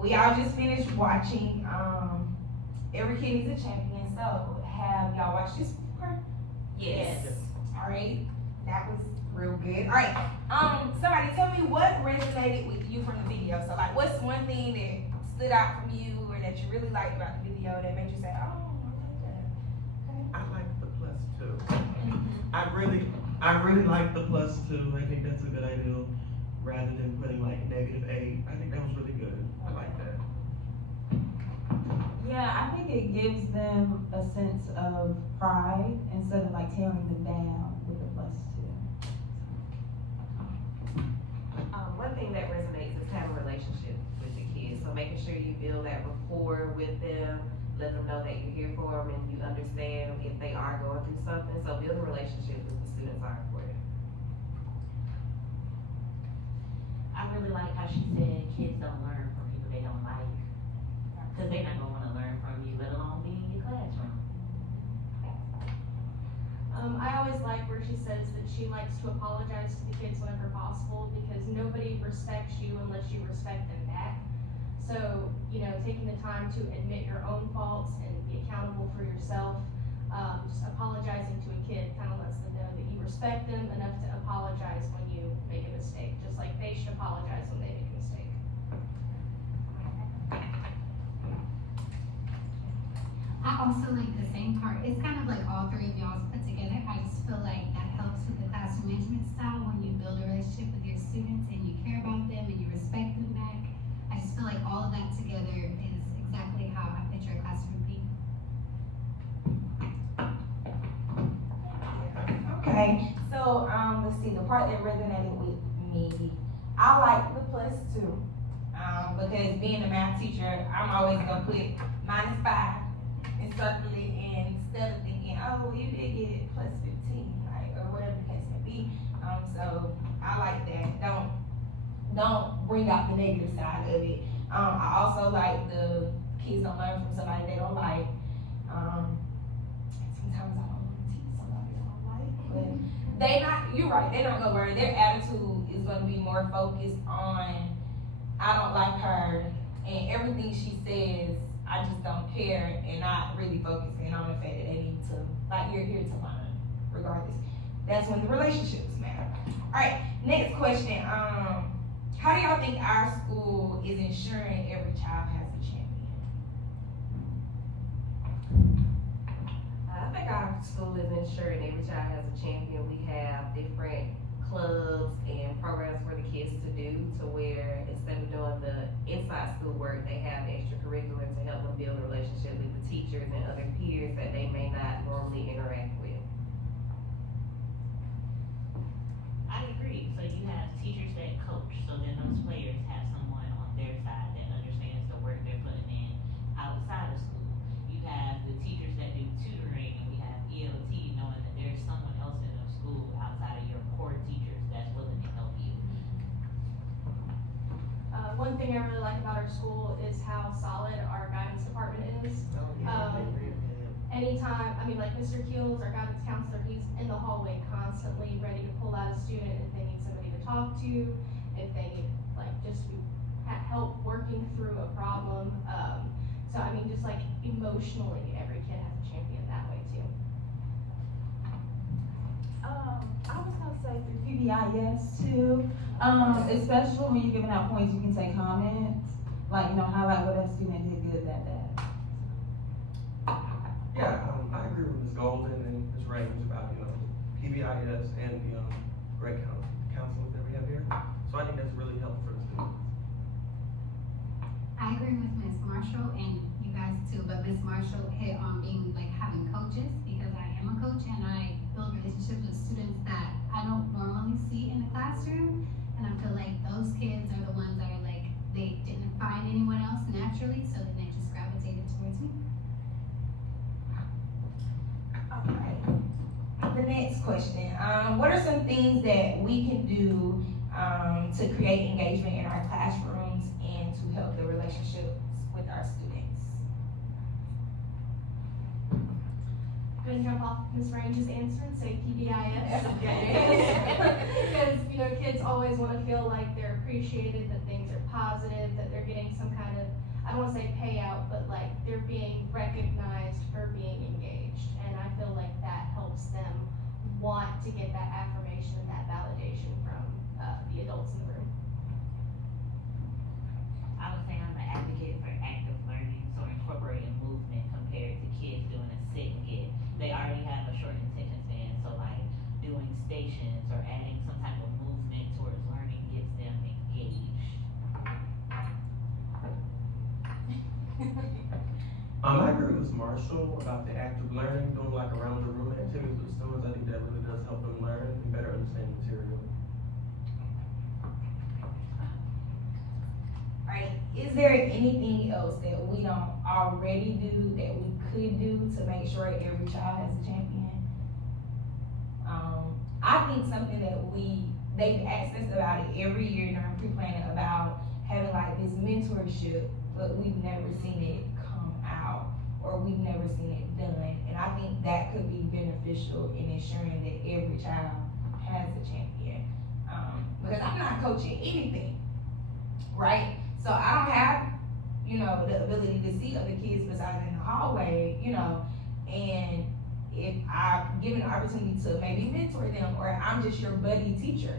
we all just finished watching, Every Kid Is a Champion, so have y'all watched this before? Yes. Alright, that was real good. Alright, somebody tell me what resonated with you from the video. So like, what's one thing that stood out from you or that you really liked about the video that made you say, oh, I like that? Okay. I like the +2. I really like the +2. I think that's a good idea rather than putting like -8. I think that was really good. I like that. Yeah, I think it gives them a sense of pride instead of like tearing them down with the +2. One thing that resonates is having a relationship with the kids. So making sure you build that rapport with them, let them know that you're here for them and you understand if they are going through something. So building a relationship with the students are important. I really like how she said kids don't learn from people they don't like. Cause they're not gonna wanna learn from you, let alone be in your classroom. I always like where she says that she likes to apologize to the kids whenever possible because nobody respects you unless you respect them back. So, you know, taking the time to admit your own faults and be accountable for yourself, just apologizing to a kid kind of lets them know that you respect them enough to apologize when you make a mistake, just like they should apologize when they make a mistake. I also like the same part. It's kind of like all three of y'all's put together. I just feel like that helps with the classroom management style when you build a relationship with your students and you care about them and you respect them back. I just feel like all of that together is exactly how I picture a classroom being. Okay, so, let's see, the part that resonated with me, I like the +2. Because being a math teacher, I'm always gonna put -5 and circle it, and instead of thinking, oh, well, you did get it +15, like, or whatever the case may be. So I like that. Don't bring out the negative side of it. I also like the kids don't learn from somebody they don't like. Sometimes I don't want to teach somebody I don't like, but you're right, they're not gonna learn. Their attitude is gonna be more focused on, I don't like her, and everything she says, I just don't care, and not really focusing on the fact that they need to, like, you're here to learn, regardless. That's when the relationships matter. Alright, next question. How do y'all think our school is ensuring every child has a champion? I think our school is ensuring every child has a champion. We have different clubs and programs for the kids to do to where instead of doing the inside school work, they have extracurricular to help them build a relationship with the teachers and other peers that they may not normally interact with. I agree, so you have teachers that coach, so then those players have someone on their side that understands the work they're putting in outside of school. You have the teachers that do tutoring, and we have ELT, knowing that there's someone else in the school outside of your core teachers that's willing to help you. One thing I really like about our school is how solid our guidance department is. Anytime, I mean, like Mr. Keels, our guidance counselor, he's in the hallway constantly ready to pull out a student if they need somebody to talk to, if they need, like, just help working through a problem. So, I mean, just like emotionally, every kid has a champion that way too. I was gonna say through PBIS too, especially when you're giving out points, you can say comments, like, highlight what that student did good that day. Yeah, I agree with Ms. Golden and Ms. Raines about, PBIS and the great counselors that we have here. So I think that's really helpful for the students. I agree with Ms. Marshall and you guys too, but Ms. Marshall hit on being like having coaches because I am a coach and I build relationships with students that I don't normally see in the classroom. And I feel like those kids are the ones that are like, they didn't find anyone else naturally, so then they just gravitated towards me. Alright. The next question. What are some things that we can do to create engagement in our classrooms and to help the relationships with our students? gonna jump off Ms. Range's answer and say PBIS. Okay. Because, you know, kids always wanna feel like they're appreciated, that things are positive, that they're getting some kind of, I don't wanna say payout, but like they're being recognized for being engaged. And I feel like that helps them want to get that affirmation and that validation from, the adults in the room. I would say I'm an advocate for active learning, so incorporating movement compared to kids doing a sit and get. They already have a short attention span, so like doing stations or adding some type of movement towards learning gets them engaged. I agree with Ms. Marshall about the active learning, doing like around the room activities with students. I think that really does help them learn and better understand the material. Right, is there anything else that we don't already do that we could do to make sure every child has a champion? I think something that they've asked us about it every year during pre-planning about having like this mentorship, but we've never seen it come out or we've never seen it done. And I think that could be beneficial in ensuring that every child has a champion. Because I'm not coaching anything, right? So I don't have, you know, the ability to see other kids besides in the hallway, you know, and if I'm given an opportunity to maybe mentor them, or I'm just your buddy teacher,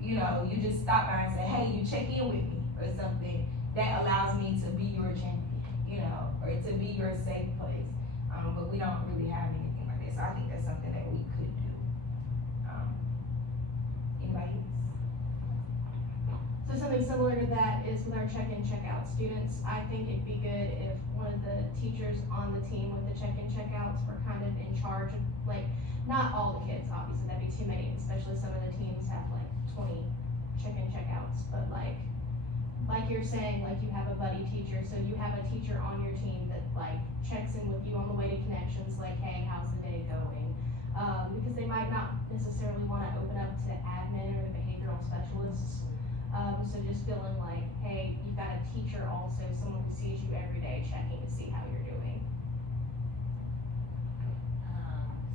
you know, you just stop by and say, hey, you check in with me or something, that allows me to be your champion, you know, or to be your safe place. But we don't really have anything like that, so I think that's something that we could do. Anybody else? So something similar to that is with our check-in, check-out students. I think it'd be good if one of the teachers on the team with the check-in, check-outs were kind of in charge of, like, not all the kids, obviously, that'd be too many, especially some of the teams have like 20 check-in, check-outs, but like you're saying, like you have a buddy teacher, so you have a teacher on your team that like checks in with you on the way to connections, like, hey, how's the day going? Because they might not necessarily wanna open up to admin or the behavioral specialists. So just feeling like, hey, you've got a teacher also, someone who sees you every day, checking to see how you're doing.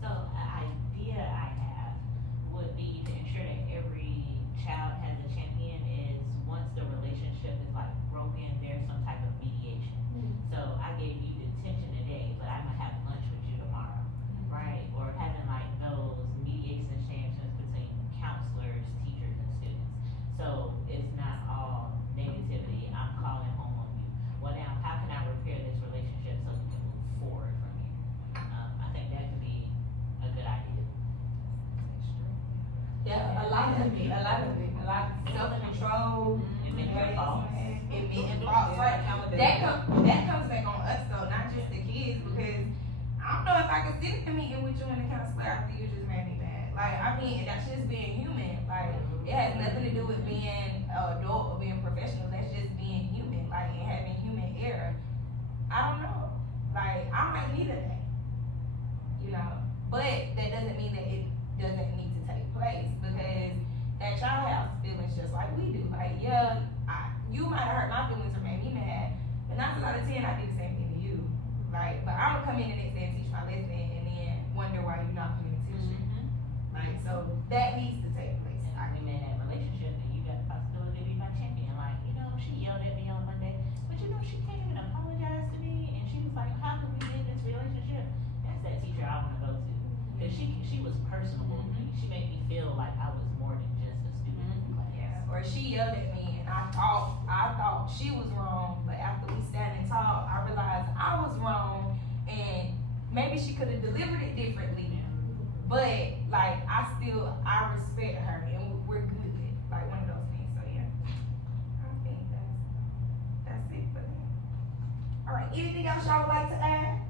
So an idea I have would be to ensure that every child has a champion is once the relationship is like broken, there's some type of mediation. So I gave you detention today, but I'm gonna have lunch with you tomorrow, right? Or having like those mediation sessions between counselors, teachers, and students. So it's not all negativity, I'm calling home on you. Well now, how can I repair this relationship so we can move forward from here? I think that could be a good idea. Yeah, a lot of self-control. Admit your faults. Admitting faults, right? That comes back on us though, not just the kids, because I don't know if I can sit in a meeting with you and the counselor after you just made me mad. Like, I mean, that's just being human. Like, it has nothing to do with being an adult or being professional. That's just being human, like, and having human error. I don't know. Like, I might need a day, you know, but that doesn't mean that it doesn't need to take place, because that child has feelings just like we do. Like, yeah, you might have hurt my feelings or made me mad, but 9 out of 10, I did the same thing to you. Like, but I'm gonna come in the next day and teach my lesson and then wonder why you're not paying attention. Like, so that needs to take place. And we made that relationship, and you got the possibility to be my champion. Like, you know, she yelled at me on Monday, but you know, she can't even apologize to me, and she was like, how can we end this relationship? That's that teacher I wanna go to. Cause she was personable with me. She made me feel like I was more than just a student in the class. Yeah, or she yelled at me and I thought she was wrong, but after we sat and talked, I realized I was wrong, and maybe she could have delivered it differently. But like, I respect her, and we're good. Like, one of those things. So yeah, I think that's it for that. All right, anything else y'all would like to add?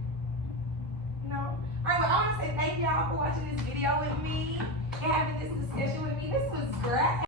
No. All right, well, I want to say thank y'all for watching this video with me and having this discussion